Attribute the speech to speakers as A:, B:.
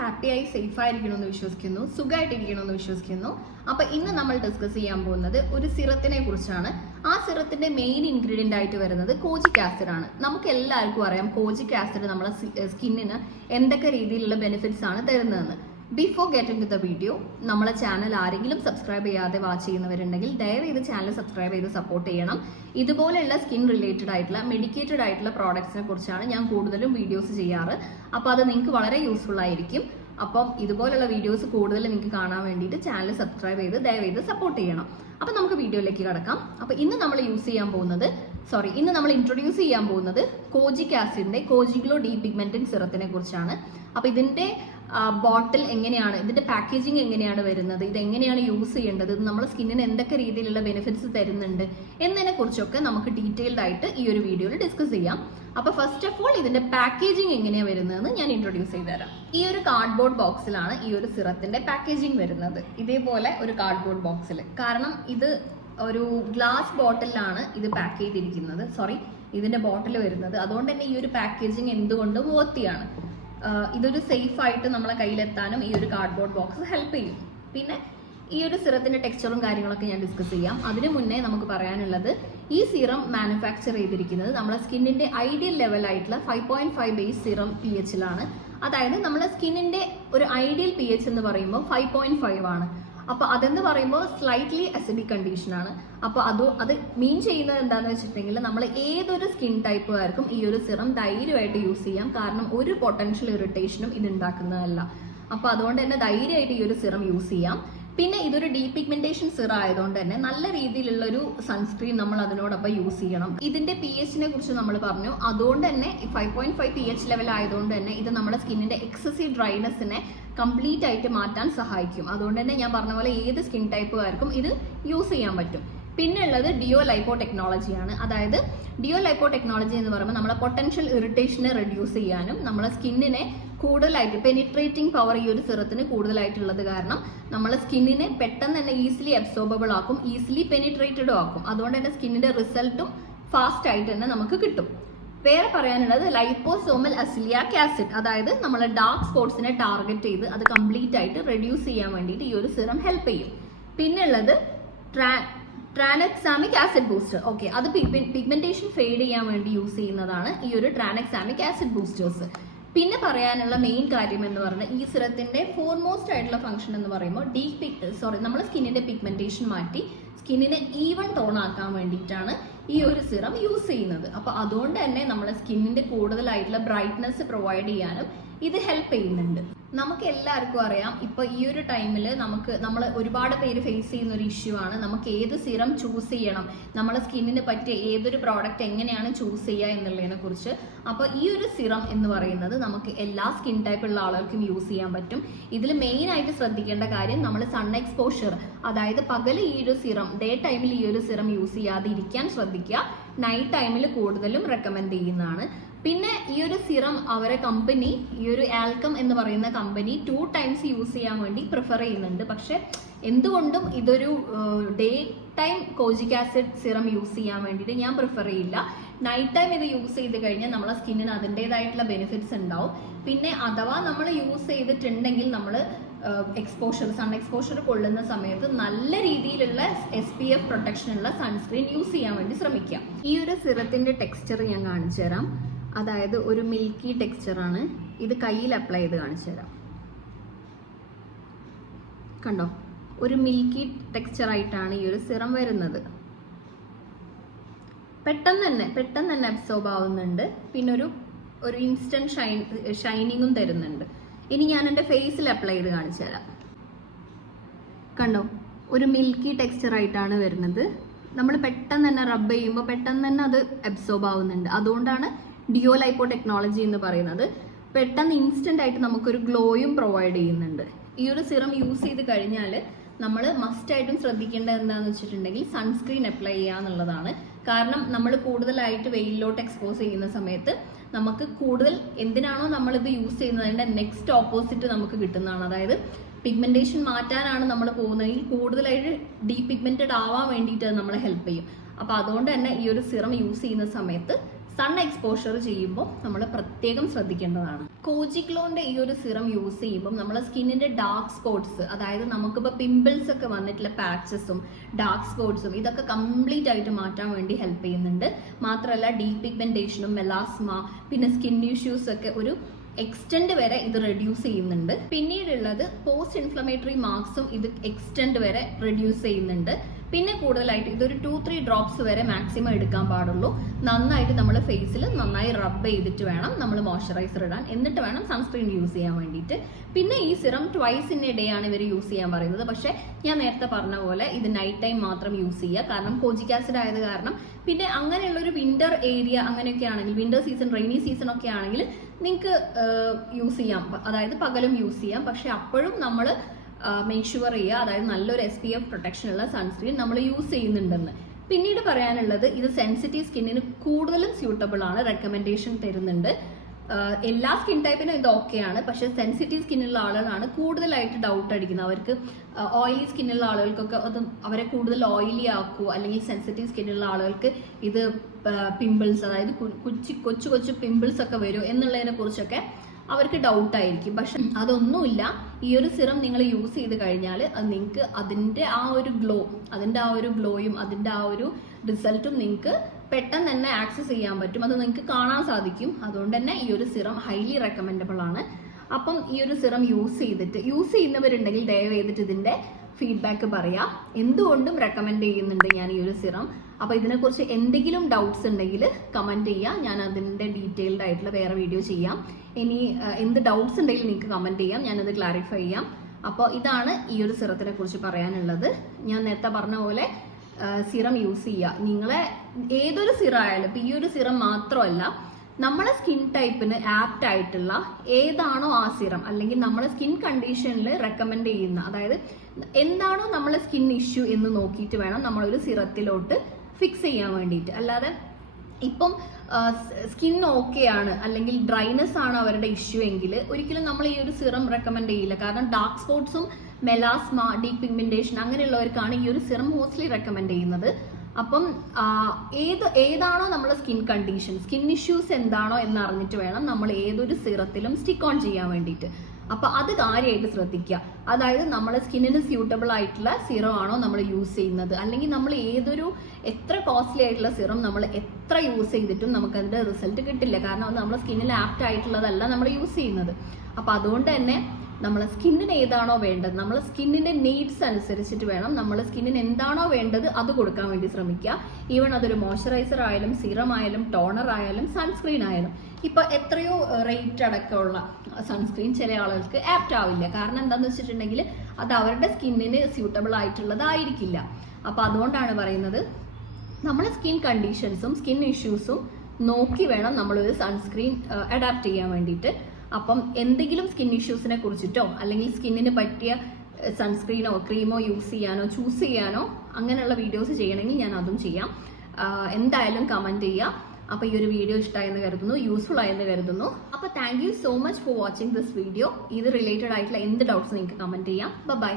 A: ഹാപ്പിയായി സേഫ് ആയിരിക്കണമെന്ന് വിശ്വസിക്കുന്നു സുഖമായിട്ടിരിക്കണമെന്ന് വിശ്വസിക്കുന്നു. അപ്പൊ ഇന്ന് നമ്മൾ ഡിസ്കസ് ചെയ്യാൻ പോകുന്നത് ഒരു സിറത്തിനെ കുറിച്ചാണ്. ആ സിറത്തിന്റെ മെയിൻ ഇൻഗ്രീഡിയന്റ് ആയിട്ട് വരുന്നത് കോജിക് ആസിഡ് ആണ്. നമുക്ക് എല്ലാവർക്കും അറിയാം കോജിക് ആസിഡ് നമ്മുടെ സ്കിന്നിന് എന്തൊക്കെ രീതിയിലുള്ള ബെനിഫിറ്റ്സ് ആണ് തരുന്നതെന്ന്. Before getting to the video നമ്മളെ ചാനൽ ആരെങ്കിലും സബ്സ്ക്രൈബ് ചെയ്യാതെ വാച്ച് ചെയ്യുന്നവരുണ്ടെങ്കിൽ ദയവേത് ചാനൽ സബ്സ്ക്രൈബ് ചെയ്ത് സപ്പോർട്ട് ചെയ്യണം. ഇതുപോലെയുള്ള സ്കിൻ റിലേറ്റഡ് ആയിട്ടുള്ള മെഡിക്കേറ്റഡ് ആയിട്ടുള്ള പ്രോഡക്ട്സിനെ കുറിച്ചാണ് ഞാൻ കൂടുതലും വീഡിയോസ് ചെയ്യാറ്. അപ്പോൾ അത് നിങ്ങൾക്ക് വളരെ യൂസ്ഫുൾ ആയിരിക്കും. അപ്പം ഇതുപോലുള്ള വീഡിയോസ് കൂടുതൽ നിങ്ങൾക്ക് കാണാൻ വേണ്ടിയിട്ട് ചാനൽ സബ്സ്ക്രൈബ് ചെയ്ത് ദയവേത് സപ്പോർട്ട് ചെയ്യണം. അപ്പം നമുക്ക് വീഡിയോയിലേക്ക് കടക്കാം. അപ്പം ഇന്ന് നമ്മൾ യൂസ് ചെയ്യാൻ പോകുന്നത് സോറി ഇന്ന് നമ്മൾ ഇൻട്രൊഡ്യൂസ് ചെയ്യാൻ പോകുന്നത് കോജിക് ആസിഡിന്റെ കോജിഗ്ലോ ഡീ പിഗ്മെന്റിൻ സിറത്തിനെ കുറിച്ചാണ്. അപ്പം ഇതിന്റെ ബോട്ടിൽ എങ്ങനെയാണ് ഇതിന്റെ പാക്കേജിങ് എങ്ങനെയാണ് വരുന്നത് ഇത് എങ്ങനെയാണ് യൂസ് ചെയ്യേണ്ടത് ഇത് നമ്മുടെ സ്കിന്നിന് എന്തൊക്കെ രീതിയിലുള്ള ബെനിഫിറ്റ്സ് തരുന്നുണ്ട് എന്നതിനെ കുറിച്ചൊക്കെ നമുക്ക് ഡീറ്റെയിൽഡ് ആയിട്ട് ഈ ഒരു വീഡിയോയിൽ ഡിസ്കസ് ചെയ്യാം. അപ്പൊ ഫസ്റ്റ് ഓഫ് ഓൾ ഇതിന്റെ പാക്കേജിങ് എങ്ങനെയാണ് വരുന്നതെന്ന് ഞാൻ ഇൻട്രൊഡ്യൂസ് ചെയ്ത് തരാം. ഈ ഒരു കാർഡ്ബോർഡ് ബോക്സിലാണ് ഈ ഒരു സിറത്തിന്റെ പാക്കേജിങ് വരുന്നത്. ഇതേപോലെ ഒരു കാർഡ്ബോർഡ് ബോക്സിൽ കാരണം ഇത് ഒരു ഗ്ലാസ് ബോട്ടിലാണ് ഇത് പാക്ക് ചെയ്തിരിക്കുന്നത്. സോറി ഇതിന്റെ ബോട്ടിൽ വരുന്നത്. അതുകൊണ്ട് തന്നെ ഈ ഒരു പാക്കേജിങ് എന്തുകൊണ്ടും വോത്തിയാണ് ഇതൊരു സേഫ് ആയിട്ട് നമ്മളെ കയ്യിലെത്താനും ഈ ഒരു കാർഡ്ബോർഡ് ബോക്സ് ഹെൽപ്പ് ചെയ്യും. പിന്നെ ഈ ഒരു സിറത്തിന്റെ ടെക്സ്ചറും കാര്യങ്ങളൊക്കെ ഞാൻ ഡിസ്കസ് ചെയ്യാം. അതിനു മുന്നേ നമുക്ക് പറയാനുള്ളത് ഈ സിറം മാനുഫാക്ചർ ചെയ്തിരിക്കുന്നത് നമ്മളെ സ്കിന്നിന്റെ ഐഡിയൽ ലെവൽ ആയിട്ടുള്ള five point five base serum P എച്ചിലാണ് അതായത് നമ്മളെ സ്കിന്നിന്റെ ഒരു ഐഡിയൽ പി എച്ച് എന്ന് പറയുമ്പോൾ ഫൈവ് പോയിന്റ് ഫൈവ് ആണ്. അപ്പൊ അതെന്ന് പറയുമ്പോൾ സ്ലൈറ്റ്ലി അസിഡിക് കണ്ടീഷൻ ആണ്. അപ്പൊ അത് അത് മീൻ ചെയ്യുന്നത് എന്താന്ന് വെച്ചിട്ടുണ്ടെങ്കിൽ നമ്മൾ ഏതൊരു സ്കിൻ ടൈപ്പുകാർക്കും ഈ ഒരു സിറം ധൈര്യമായിട്ട് യൂസ് ചെയ്യാം. കാരണം ഒരു പൊട്ടൻഷ്യൽ ഇറിറ്റേഷനും ഇത് ഉണ്ടാക്കുന്നതല്ല. അപ്പൊ അതുകൊണ്ട് തന്നെ ധൈര്യമായിട്ട് ഈ ഒരു സിറം യൂസ് ചെയ്യാം. പിന്നെ ഇതൊരു ഡീപിഗ്മെന്റേഷൻ സിറ ആയതുകൊണ്ട് തന്നെ നല്ല രീതിയിലുള്ള ഒരു സൺസ്ക്രീൻ നമ്മൾ അതിനോടൊപ്പം യൂസ് ചെയ്യണം. ഇതിന്റെ പി എച്ചിനെ കുറിച്ച് നമ്മൾ പറഞ്ഞു. അതുകൊണ്ട് തന്നെ five point five P H level ആയതുകൊണ്ട് തന്നെ ഇത് നമ്മുടെ സ്കിന്നിന്റെ എക്സസീവ് ഡ്രൈനെസ്സിനെ കംപ്ലീറ്റ് ആയിട്ട് മാറ്റാൻ സഹായിക്കും. അതുകൊണ്ട് തന്നെ ഞാൻ പറഞ്ഞ പോലെ ഏത് സ്കിൻ ടൈപ്പുകാർക്കും ഇത് യൂസ് ചെയ്യാൻ പറ്റും. പിന്നെ ഉള്ളത് ഡിയോ ലൈപ്പോ ടെക്നോളജിയാണ് അതായത് ഡിയോ ലൈപ്പോ ടെക്നോളജി എന്ന് പറയുമ്പോൾ നമ്മളെ പൊട്ടൻഷ്യൽ ഇറിറ്റേഷനെ റെഡ്യൂസ് ചെയ്യാനും നമ്മളെ സ്കിന്നിനെ കൂടുതലായിട്ട് പെനിട്രേറ്റിംഗ് പവർ ഈ ഒരു സിറത്തിന് കൂടുതലായിട്ടുള്ളത് കാരണം നമ്മളെ സ്കിന്നിനെ പെട്ടെന്ന് തന്നെ ഈസിലി അബ്സോർബിൾ ആക്കും ഈസിലി പെനിട്രേറ്റഡും ആക്കും. അതുകൊണ്ട് തന്നെ സ്കിന്നിന്റെ റിസൾട്ടും ഫാസ്റ്റ് ആയിട്ട് തന്നെ നമുക്ക് കിട്ടും. വേറെ പറയാനുള്ളത് ലൈപ്പോസോമൽ അസിലിയാക് ആസിഡ് അതായത് നമ്മളെ ഡാർക്ക് സ്പോട്സിനെ ടാർഗറ്റ് ചെയ്ത് അത് കംപ്ലീറ്റ് ആയിട്ട് റെഡ്യൂസ് ചെയ്യാൻ വേണ്ടിയിട്ട് ഈ ഒരു സിറം ഹെൽപ്പ് ചെയ്യും. പിന്നെ ഉള്ളത് ട്രാ ട്രാനക്സാമിക് ആസിഡ് ബൂസ്റ്റർ ഓക്കെ അത് പിഗ്മെന്റേഷൻ ഫെയ്ഡ് ചെയ്യാൻ വേണ്ടി യൂസ് ചെയ്യുന്നതാണ് ഈ ഒരു ട്രാനക്സാമിക് ആസിഡ് ബൂസ്റ്റേഴ്സ് പിന്നെ പറയാനുള്ള മെയിൻ കാര്യം എന്ന് പറഞ്ഞാൽ ഈ സിറത്തിന്റെ ഫോർമോസ്റ്റ് ആയിട്ടുള്ള ഫംഗ്ഷൻ എന്ന് പറയുമ്പോൾ ഡീ പിക് സോറി നമ്മൾ സ്കിന്നിന്റെ പിഗ്മെന്റേഷൻ മാറ്റി സ്കിന്നിനെ ഈവൻ ടോൺ ആക്കാൻ വേണ്ടിയിട്ടാണ് ഈ ഒരു സിറം യൂസ് ചെയ്യുന്നത്. അപ്പൊ അതുകൊണ്ട് തന്നെ നമ്മുടെ സ്കിന്നിന്റെ കൂടുതലായിട്ടുള്ള ബ്രൈറ്റ്നെസ് പ്രൊവൈഡ് ചെയ്യാനും ഇത് ഹെൽപ്പ് ചെയ്യുന്നുണ്ട്. നമുക്ക് എല്ലാവർക്കും അറിയാം ഇപ്പൊ ഈ ഒരു ടൈമിൽ നമുക്ക് നമ്മൾ ഒരുപാട് പേര് ഫേസ് ചെയ്യുന്ന ഒരു ഇഷ്യൂ ആണ്. നമുക്ക് ഏത് സിറം ചൂസ് ചെയ്യണം? നമ്മളെ സ്കിന്നിന് പറ്റിയ ഏതൊരു പ്രോഡക്റ്റ് എങ്ങനെയാണ് ചൂസ് ചെയ്യുക എന്നുള്ളതിനെ കുറിച്ച്. അപ്പോൾ ഈ ഒരു സിറം എന്ന് പറയുന്നത് നമുക്ക് എല്ലാ സ്കിൻ ടൈപ്പ് ഉള്ള ആളുകൾക്കും യൂസ് ചെയ്യാൻ പറ്റും. ഇതിൽ മെയിൻ ആയിട്ട് ശ്രദ്ധിക്കേണ്ട കാര്യം നമ്മൾ സൺ എക്സ്പോഷർ അതായത് പകൽ ഈ ഒരു സിറം ഡേ ടൈമിൽ ഈ ഒരു സിറം യൂസ് ചെയ്യാതിരിക്കാൻ ശ്രദ്ധിക്കുക. നൈറ്റ് ടൈമിൽ കൂടുതലും റെക്കമെൻഡ് ചെയ്യുന്നതാണ്. പിന്നെ ഈ ഒരു സിറം അവരെ കമ്പനി ഈ ഒരു ആൽക്കം എന്ന് പറയുന്ന കമ്പനി ടു ടൈംസ് യൂസ് ചെയ്യാൻ വേണ്ടി പ്രിഫർ ചെയ്യുന്നുണ്ട്. പക്ഷെ എന്തുകൊണ്ടും ഇതൊരു day time kojic acid serum use ചെയ്യാൻ വേണ്ടിയിട്ട് ഞാൻ പ്രിഫർ ചെയ്യില്ല. നൈറ്റ് ടൈം ഇത് യൂസ് ചെയ്ത് കഴിഞ്ഞാൽ നമ്മളെ സ്കിന്നിന് അതിന്റെതായിട്ടുള്ള ബെനിഫിറ്റ്സ് ഉണ്ടാവും. പിന്നെ അഥവാ നമ്മൾ യൂസ് ചെയ്തിട്ടുണ്ടെങ്കിൽ നമ്മൾ എക്സ്പോഷർ സൺ എക്സ്പോഷർ കൊള്ളുന്ന സമയത്ത് നല്ല രീതിയിലുള്ള എസ് പി എഫ് പ്രൊട്ടക്ഷൻ ഉള്ള സൺസ്ക്രീൻ യൂസ് ചെയ്യാൻ വേണ്ടി ശ്രമിക്കുക ഈ ഒരു സിറത്തിന്റെ ടെക്സ്ചർ ഞാൻ കാണിച്ചു തരാം അതായത് ഒരു മിൽക്കി ടെക്സ്ചറാണ് ഇത് കയ്യിൽ അപ്ലൈ ചെയ്ത് കാണിച്ചു തരാം. കണ്ടോ? ഒരു മിൽക്കി ടെക്സ്ചർ ആയിട്ടാണ് ഈ ഒരു സിറം വരുന്നത്. പെട്ടെന്ന് തന്നെ പെട്ടെന്ന് തന്നെ അബ്സോർബ് ആവുന്നുണ്ട്. പിന്നെ ഒരു ഒരു ഇൻസ്റ്റന്റ് ഷൈൻ ഷൈനിങ്ങും തരുന്നുണ്ട്. ഇനി ഞാൻ എന്റെ ഫേസിൽ അപ്ലൈ ചെയ്ത് കാണിച്ചു തരാം. കണ്ടോ? ഒരു മിൽക്കി ടെക്സ്ചർ ആയിട്ടാണ് വരുന്നത്. നമ്മൾ പെട്ടെന്ന് തന്നെ റബ്ബ് ചെയ്യുമ്പോൾ പെട്ടെന്ന് തന്നെ അത് അബ്സോർബ് ആവുന്നുണ്ട്. അതുകൊണ്ടാണ് ഡിയോ ലൈപ്പോ ടെക്നോളജി എന്ന് പറയുന്നത് പെട്ടെന്ന് ഇൻസ്റ്റന്റ് ആയിട്ട് നമുക്കൊരു ഗ്ലോയും പ്രൊവൈഡ് ചെയ്യുന്നുണ്ട്. ഈ ഒരു സിറം യൂസ് ചെയ്ത് കഴിഞ്ഞാൽ നമ്മൾ മസ്റ്റ് ആയിട്ടും ശ്രദ്ധിക്കേണ്ടത് എന്താണെന്ന് വെച്ചിട്ടുണ്ടെങ്കിൽ സൺസ്ക്രീൻ അപ്ലൈ ചെയ്യുക എന്നുള്ളതാണ്. കാരണം നമ്മൾ കൂടുതലായിട്ട് വെയിലിലോട്ട് എക്സ്പോസ് ചെയ്യുന്ന സമയത്ത് നമുക്ക് കൂടുതൽ എന്തിനാണോ നമ്മളിത് യൂസ് ചെയ്യുന്നത് അതിന്റെ നെക്സ്റ്റ് ഓപ്പോസിറ്റ് നമുക്ക് കിട്ടുന്നതാണ്. അതായത് പിഗ്മെന്റേഷൻ മാറ്റാനാണ് നമ്മൾ പോകുന്നതെങ്കിൽ കൂടുതലായിട്ട് ഡീപിഗ്മെന്റഡ് ആവാൻ വേണ്ടിയിട്ട് നമ്മളെ ഹെൽപ്പ് ചെയ്യും. അപ്പോൾ അതുകൊണ്ട് തന്നെ ഈ ഒരു സിറം യൂസ് ചെയ്യുന്ന സമയത്ത് സൺ എക്സ്പോഷർ ചെയ്യുമ്പോൾ നമ്മൾ പ്രത്യേകം ശ്രദ്ധിക്കേണ്ടതാണ്. കോജിക്ലോന്റെ ഈ ഒരു സിറം യൂസ് ചെയ്യുമ്പോൾ നമ്മളെ സ്കിന്നിന്റെ ഡാർക്ക് സ്പോട്ട്സ് അതായത് നമുക്കിപ്പോൾ പിമ്പിൾസ് ഒക്കെ വന്നിട്ടുള്ള പാച്ചസും ഡാർക്ക് സ്പോട്ട്സും ഇതൊക്കെ കംപ്ലീറ്റ് ആയിട്ട് മാറ്റാൻ വേണ്ടി ഹെൽപ്പ് ചെയ്യുന്നുണ്ട്. മാത്രമല്ല ഡീപിഗ്മെന്റേഷനും പിഗ്മെന്റേഷനും മെലാസ്മ പിന്നെ സ്കിൻ ഇഷ്യൂസ് ഒക്കെ ഒരു എക്സ്റ്റെൻഡ് വരെ ഇത് റെഡ്യൂസ് ചെയ്യുന്നുണ്ട്. പിന്നീടുള്ളത് പോസ്റ്റ് ഇൻഫ്ലമേറ്ററി മാർക്സും ഇത് എക്സ്റ്റെൻഡ് വരെ റെഡ്യൂസ് ചെയ്യുന്നുണ്ട്. പിന്നെ കൂടുതലായിട്ട് ഇതൊരു ടു ത്രീ ഡ്രോപ്സ് വരെ മാക്സിമം എടുക്കാൻ പാടുള്ളൂ. നന്നായിട്ട് നമ്മൾ ഫേസിൽ നന്നായി റബ്ബ് ചെയ്തിട്ട് വേണം നമ്മൾ മോയ്സ്ചറൈസർ ഇടാൻ. എന്നിട്ട് വേണം സൺസ്ക്രീൻ യൂസ് ചെയ്യാൻ വേണ്ടിയിട്ട്. പിന്നെ ഈ serum twice in a day ആണ് ഇവർ യൂസ് ചെയ്യാൻ പറയുന്നത്. പക്ഷേ ഞാൻ നേരത്തെ പറഞ്ഞ പോലെ ഇത് നൈറ്റ് ടൈം മാത്രം യൂസ് ചെയ്യുക. കാരണം കോജിക് ആസിഡ് ആയത് കാരണം. പിന്നെ അങ്ങനെയുള്ള ഒരു വിന്റർ ഏരിയ അങ്ങനെയൊക്കെ ആണെങ്കിൽ വിന്റർ സീസൺ റെയിനി സീസൺ ഒക്കെ ആണെങ്കിൽ നിങ്ങൾക്ക് യൂസ് ചെയ്യാം. അതായത് പകലും യൂസ് ചെയ്യാം. പക്ഷെ അപ്പോഴും നമ്മൾ മേക്ക് ചെയ്യുക. അതായത് നല്ലൊരു എസ് പി എഫ് പ്രൊട്ടക്ഷൻ ഉള്ള സൺസ്ക്രീൻ നമ്മൾ യൂസ് ചെയ്യുന്നുണ്ടെന്ന്. പിന്നീട് പറയാനുള്ളത് ഇത് സെൻസിറ്റീവ് സ്കിന്നിന് കൂടുതലും സ്യൂട്ടബിൾ ആണ് റെക്കമെൻഡേഷൻ തരുന്നുണ്ട്. എല്ലാ സ്കിൻ ടൈപ്പിനും ഇത് ഓക്കെയാണ് പക്ഷെ സെൻസിറ്റീവ് സ്കിന്നുള്ള ആളുകളാണ് കൂടുതലായിട്ട് ഡൗട്ട് അടിക്കുന്നത്. അവർക്ക് ഓയിലി സ്കിന്നുള്ള ആളുകൾക്കൊക്കെ അത് അവരെ കൂടുതൽ ഓയിലി ആക്കുമോ അല്ലെങ്കിൽ സെൻസിറ്റീവ് സ്കിന്നുള്ള ആളുകൾക്ക് ഇത് പിമ്പിൾസ് അതായത് കൊച്ചു കൊച്ചു കൊച്ചു പിമ്പിൾസ് ഒക്കെ വരും എന്നുള്ളതിനെ കുറിച്ചൊക്കെ അവർക്ക് ഡൗട്ട് ആയിരിക്കും. പക്ഷെ അതൊന്നുമില്ല. ഈ ഒരു സിറം നിങ്ങൾ യൂസ് ചെയ്ത് കഴിഞ്ഞാൽ അത് നിങ്ങൾക്ക് അതിന്റെ ആ ഒരു ഗ്ലോ അതിന്റെ ആ ഒരു ഗ്ലോയും അതിന്റെ ആ ഒരു റിസൾട്ടും നിങ്ങൾക്ക് പെട്ടെന്ന് തന്നെ ആക്സസ് ചെയ്യാൻ പറ്റും. അത് നിങ്ങൾക്ക് കാണാൻ സാധിക്കും. അതുകൊണ്ട് തന്നെ ഈ ഒരു സിറം ഹൈലി റെക്കമെൻഡബിൾ ആണ്. അപ്പം ഈ ഒരു സിറം യൂസ് ചെയ്തിട്ട് യൂസ് ചെയ്യുന്നവരുണ്ടെങ്കിൽ ദയവ് ചെയ്തിട്ട് ഇതിന്റെ ഫീഡ്ബാക്ക് പറയാം. എന്തുകൊണ്ടും റെക്കമെൻഡ് ചെയ്യുന്നുണ്ട് ഞാൻ ഈ ഒരു സിറം. അപ്പോൾ ഇതിനെക്കുറിച്ച് എന്തെങ്കിലും ഡൗട്ട്സ് ഉണ്ടെങ്കിൽ കമന്റ് ചെയ്യുക ഞാൻ അതിന്റെ ഡീറ്റെയിൽഡ് ആയിട്ടുള്ള വേറെ വീഡിയോ ചെയ്യാം. ഇനി എന്ത് ഡൗട്ട്സ് ഉണ്ടെങ്കിൽ നിങ്ങൾക്ക് കമന്റ് ചെയ്യാം. ഞാനത് ക്ലാരിഫൈ ചെയ്യാം. അപ്പോൾ ഇതാണ് ഈ ഒരു സിറത്തിനെ കുറിച്ച് പറയാനുള്ളത്. ഞാൻ നേരത്തെ പറഞ്ഞ പോലെ സിറം യൂസ് ചെയ്യുക. നിങ്ങളെ ഏതൊരു സിറം ആയാലും ഈ ഒരു സിറം മാത്രമല്ല നമ്മളെ സ്കിൻ ടൈപ്പിന് ആപ്റ്റ് ആയിട്ടുള്ള ഏതാണോ ആ സിറം അല്ലെങ്കിൽ നമ്മളെ സ്കിൻ കണ്ടീഷനിൽ റെക്കമെൻഡ് ചെയ്യുന്ന അതായത് എന്താണോ നമ്മളെ സ്കിൻ ഇഷ്യൂ എന്ന് നോക്കിയിട്ട് വേണം നമ്മളൊരു സിറത്തിലോട്ട് ഫിക്സ് ചെയ്യാൻ വേണ്ടിയിട്ട്. അല്ലാതെ ഇപ്പം സ്കിൻ ഓക്കെ ആണ് അല്ലെങ്കിൽ ഡ്രൈനെസ് ആണ് അവരുടെ ഇഷ്യൂ എങ്കിൽ ഒരിക്കലും നമ്മൾ ഈ ഒരു സിറം റെക്കമെൻഡ് ചെയ്യില്ല. കാരണം ഡാർക്ക് സ്പോട്ട്സും മെലാസ്മ ഡീപ് പിഗ്മെന്റേഷൻ അങ്ങനെയുള്ളവർക്കാണ് ഈ ഒരു സിറം മോസ്റ്റ്ലി റെക്കമെൻഡ് ചെയ്യുന്നത്. അപ്പം ഏത് ഏതാണോ നമ്മുടെ സ്കിൻ കണ്ടീഷൻ സ്കിൻ ഇഷ്യൂസ് എന്താണോ എന്ന് അറിഞ്ഞിട്ട് വേണം നമ്മൾ ഏതൊരു സിറത്തിലും സ്റ്റിക്ക് ഓൺ ചെയ്യാൻ വേണ്ടിയിട്ട്. അപ്പൊ അത് കാര്യമായിട്ട് ശ്രദ്ധിക്കുക. അതായത് നമ്മുടെ സ്കിന്നിന് സ്യൂട്ടബിൾ ആയിട്ടുള്ള സിറം ആണോ നമ്മൾ യൂസ് ചെയ്യുന്നത്. അല്ലെങ്കിൽ നമ്മൾ ഏതൊരു എത്ര കോസ്റ്റ്ലി ആയിട്ടുള്ള സിറം നമ്മൾ എത്ര യൂസ് ചെയ്തിട്ടും നമുക്ക് അതിന്റെ റിസൾട്ട് കിട്ടില്ല. കാരണം അത് നമ്മുടെ സ്കിന്നിൽ ആപ്റ്റ് ആയിട്ടുള്ളതല്ല നമ്മൾ യൂസ് ചെയ്യുന്നത്. അപ്പൊ അതുകൊണ്ട് തന്നെ നമ്മളെ സ്കിന്നിന് ഏതാണോ വേണ്ടത് നമ്മളെ സ്കിന്നിന്റെ നീഡ്സ് അനുസരിച്ചിട്ട് വേണം നമ്മളെ സ്കിന്നിന് എന്താണോ വേണ്ടത് അത് കൊടുക്കാൻ വേണ്ടി ശ്രമിക്കുക. ഈവൻ അതൊരു മോയ്സ്ചറൈസർ ആയാലും സീറം ആയാലും ടോണർ ആയാലും സൺസ്ക്രീൻ ആയാലും. ഇപ്പൊ എത്രയോ റേറ്റ് അടക്കമുള്ള സൺസ്ക്രീൻ ചില ആളുകൾക്ക് ആപ്റ്റ് ആവില്ല. കാരണം എന്താന്ന് വെച്ചിട്ടുണ്ടെങ്കിൽ അത് അവരുടെ സ്കിന്നിന് സ്യൂട്ടബിൾ ആയിട്ടുള്ളതായിരിക്കില്ല. അപ്പൊ അതുകൊണ്ടാണ് പറയുന്നത് നമ്മളെ സ്കിൻ കണ്ടീഷൻസും സ്കിൻ ഇഷ്യൂസും നോക്കി വേണം നമ്മളൊരു സൺസ്ക്രീൻ അഡാപ്റ്റ് ചെയ്യാൻ വേണ്ടിയിട്ട്. അപ്പം എന്തെങ്കിലും സ്കിൻ ഇഷ്യൂസിനെ കുറിച്ചിട്ടോ അല്ലെങ്കിൽ സ്കിന്നിന് പറ്റിയ സൺസ്ക്രീനോ ക്രീമോ യൂസ് ചെയ്യാനോ ചൂസ് ചെയ്യാനോ അങ്ങനെയുള്ള വീഡിയോസ് ചെയ്യണമെങ്കിൽ ഞാൻ അതും ചെയ്യാം. എന്തായാലും കമന്റ് ചെയ്യാം അപ്പോൾ ഈ ഒരു വീഡിയോ ഇഷ്ടമായെന്ന് കരുതുന്നു യൂസ്ഫുൾ ആയെന്ന് കരുതുന്നു. അപ്പോൾ thank you so much for watching this video ഇത് റിലേറ്റഡ് ആയിട്ടുള്ള എന്ത് ഡൗട്ട്സ് നിങ്ങൾക്ക് കമന്റ് ചെയ്യാം. ബൈ